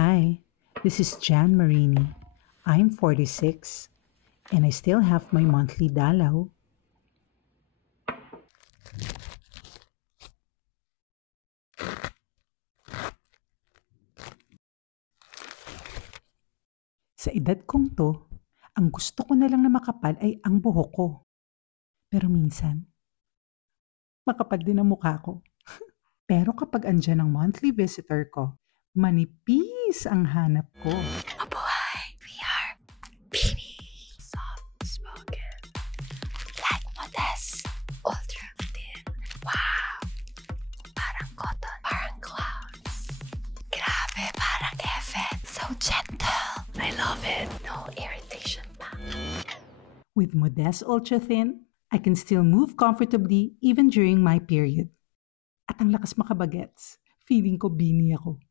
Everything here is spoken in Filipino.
Hi, this is Jan Marini. I'm 46 and I still have my monthly dalaw. Sa edad kong 'to, ang gusto ko na lang na makapal ay ang buhok ko. Pero minsan, makapal din ang mukha ko. Pero kapag andyan ang monthly visitor ko, manipis ang hanap ko. Mabuhay! We are Beanie. Soft-spoken. Like Modest. Ultra thin. Wow! Parang cotton. Parang clouds. Grabe, parang heaven. So gentle. I love it. No irritation pa. With Modest Ultra Thin, I can still move comfortably even during my period. At ang lakas makabagets, feeling ko bini ako.